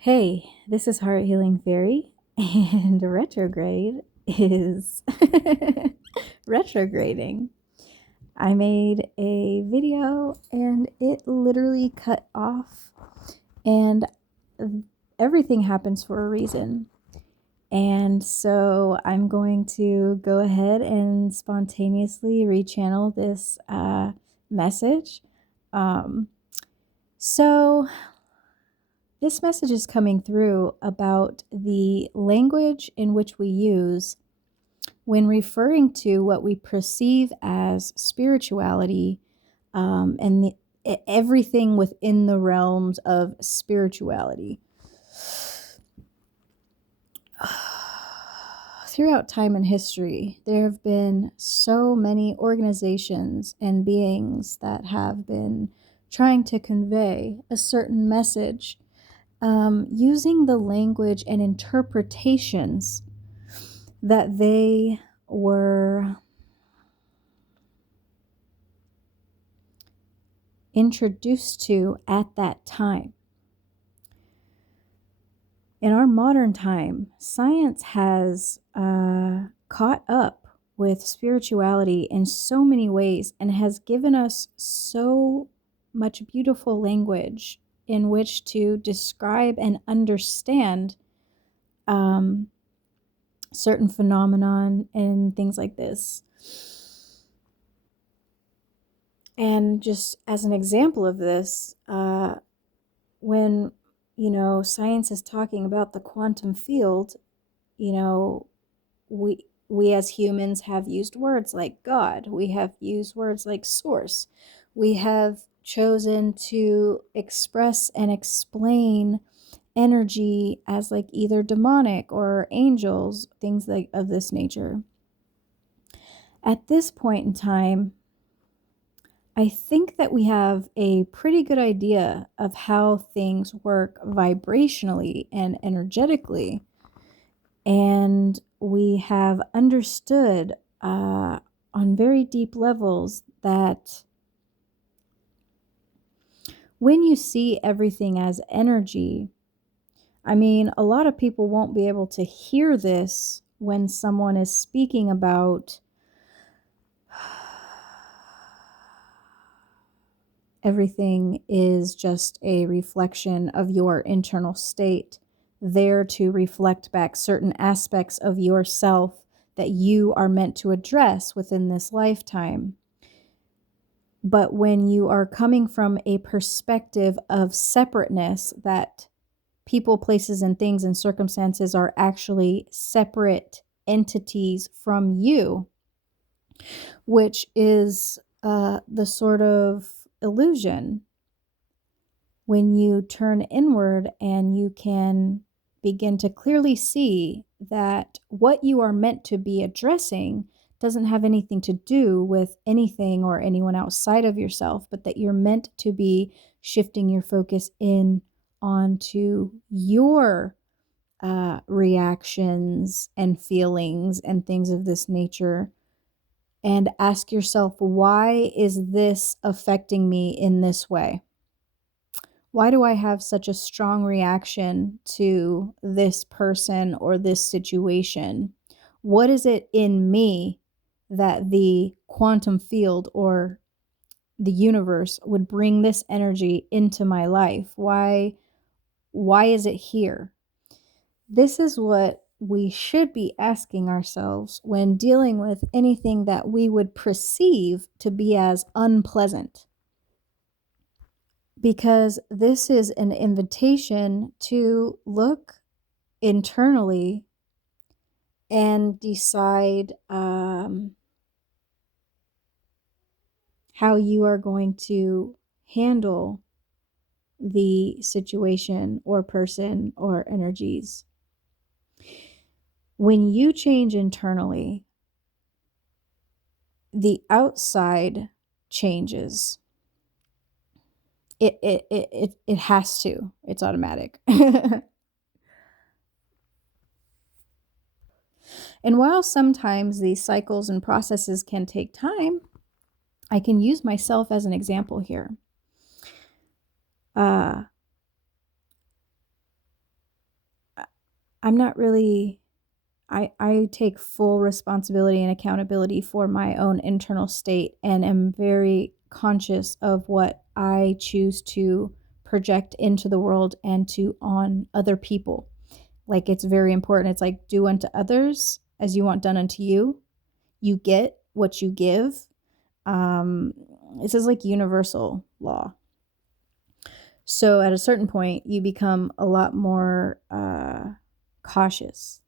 Hey, this is Heart Healing Fairy, and retrograde is retrograding. I made a video and it literally cut off, and everything happens for a reason. And so I'm going to go ahead and spontaneously rechannel this message. Um, so This message is coming through about the language in which we use when referring to what we perceive as spirituality, everything within the realms of spirituality. Throughout time and history, there have been so many organizations and beings that have been trying to convey a certain message, using the language and interpretations that they were introduced to at that time. In our modern time, science has caught up with spirituality in so many ways and has given us so much beautiful language in which to describe and understand certain phenomenon and things like this. And just as an example of this, when science is talking about the quantum field, we as humans have used words like God. We have used words like source. We have chosen to express and explain energy as like either demonic or angels, things like of this nature. At this point in time, I think that we have a pretty good idea of how things work vibrationally and energetically. And we have understood on very deep levels that when you see everything as energy, a lot of people won't be able to hear this when someone is speaking about everything is just a reflection of your internal state, there to reflect back certain aspects of yourself that you are meant to address within this lifetime. But when you are coming from a perspective of separateness, that people, places, and things and circumstances are actually separate entities from you, which is the sort of illusion when you turn inward and you can begin to clearly see that what you are meant to be addressing doesn't have anything to do with anything or anyone outside of yourself, but that you're meant to be shifting your focus in onto your reactions and feelings and things of this nature, and ask yourself, why is this affecting me in this way? Why do I have such a strong reaction to this person or this situation? What is it in me that the quantum field or the universe would bring this energy into my life? Why is it here? This is what we should be asking ourselves when dealing with anything that we would perceive to be as unpleasant. Because this is an invitation to look internally and decide how you are going to handle the situation or person or energies. When you change internally, the outside changes. It has to. It's automatic. And while sometimes these cycles and processes can take time, I can use myself as an example here. I'm not really, I take full responsibility and accountability for my own internal state and am very conscious of what I choose to project into the world and to on other people. Like, it's very important. It's like, do unto others as you want done unto you. You get what you give. Um, this is like universal law. So at a certain point, you become a lot more cautious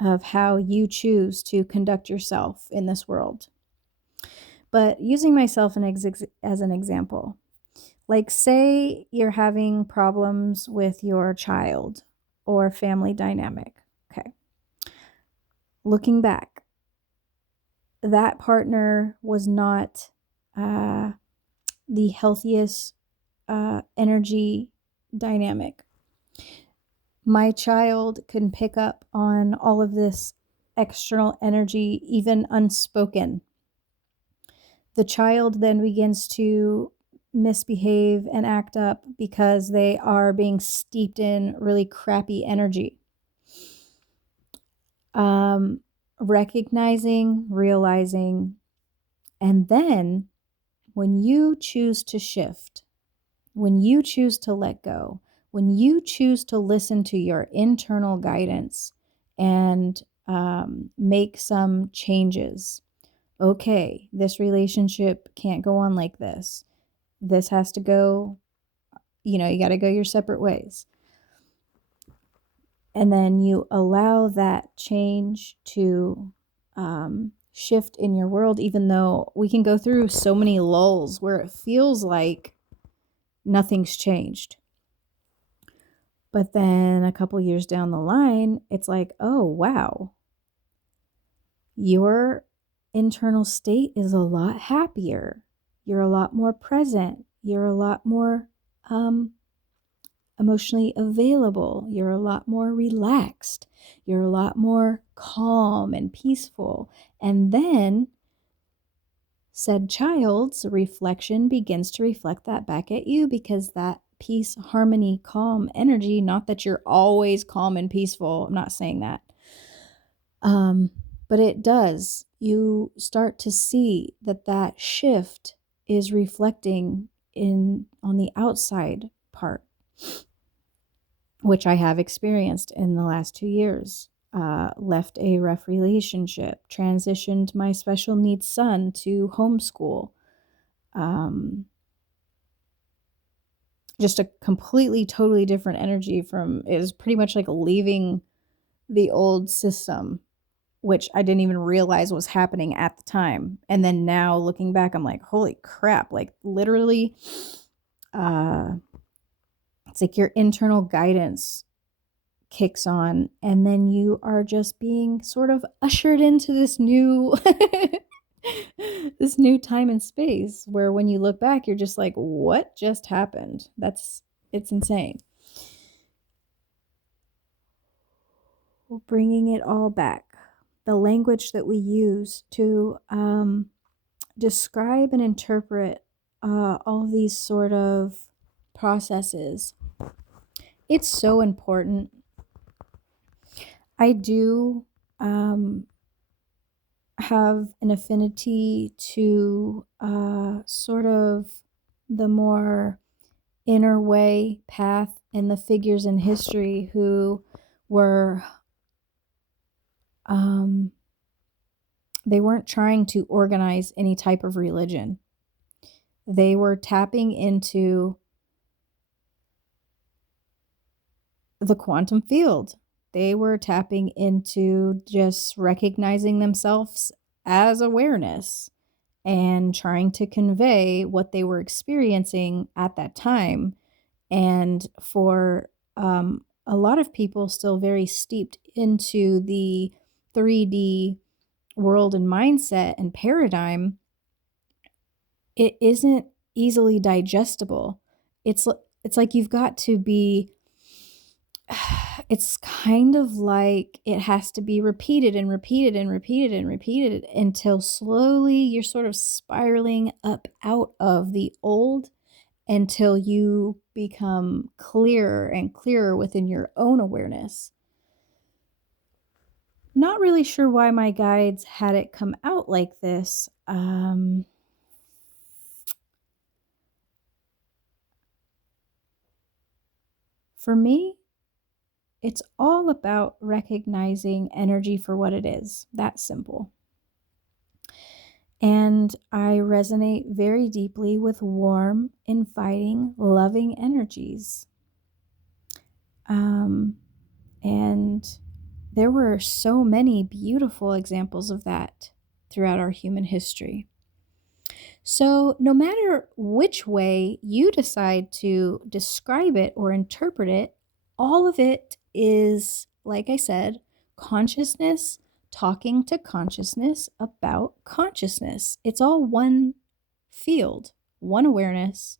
of how you choose to conduct yourself in this world. But using myself as an example, like, say you're having problems with your child or family dynamic. Okay. Looking back, that partner was not the healthiest energy dynamic. My child can pick up on all of this external energy, even unspoken. The child then begins to misbehave and act up because they are being steeped in really crappy energy. Recognizing, realizing, and then when you choose to shift, when you choose to let go, when you choose to listen to your internal guidance and make some changes. Okay, this relationship can't go on like this. This has to go, you got to go your separate ways. And then you allow that change to shift in your world, even though we can go through so many lulls where it feels like nothing's changed. But then a couple years down the line, it's like, oh, wow, your internal state is a lot happier. You're a lot more present. You're a lot more emotionally available. You're a lot more relaxed. You're a lot more calm and peaceful. And then said child's reflection begins to reflect that back at you, because that peace, harmony, calm energy, not that you're always calm and peaceful. I'm not saying that. But it does. You start to see that shift is reflecting on the outside part, which I have experienced in the last 2 years. Left a rough relationship, transitioned my special needs son to homeschool. Just a completely, totally different energy it was pretty much like leaving the old system, which I didn't even realize was happening at the time. And then now looking back, I'm like, holy crap, like literally, it's like your internal guidance kicks on, and then you are just being sort of ushered into this new this new time and space where when you look back, you're just like, what just happened? It's insane. Bringing it all back, the language that we use to describe and interpret all of these sort of processes, it's so important. I do have an affinity to sort of the more inner way path and the figures in history who were they weren't trying to organize any type of religion. They were tapping into the quantum field. They were tapping into just recognizing themselves as awareness and trying to convey what they were experiencing at that time. And for a lot of people still very steeped into the 3D world and mindset and paradigm, it isn't easily digestible. It's like you've got to be it's kind of like it has to be repeated and repeated and repeated and repeated until slowly you're sort of spiraling up out of the old, until you become clearer and clearer within your own awareness. Not really sure why my guides had it come out like this. For me, it's all about recognizing energy for what it is. That simple. And I resonate very deeply with warm, inviting, loving energies. And there were so many beautiful examples of that throughout our human history. So, no matter which way you decide to describe it or interpret it, all of it is, like I said, consciousness talking to consciousness about consciousness. It's all one field, one awareness,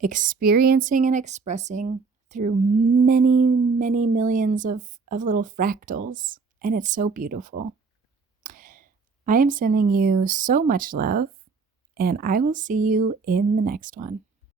experiencing and expressing through many, many millions of little fractals. And it's so beautiful. I am sending you so much love, and I will see you in the next one.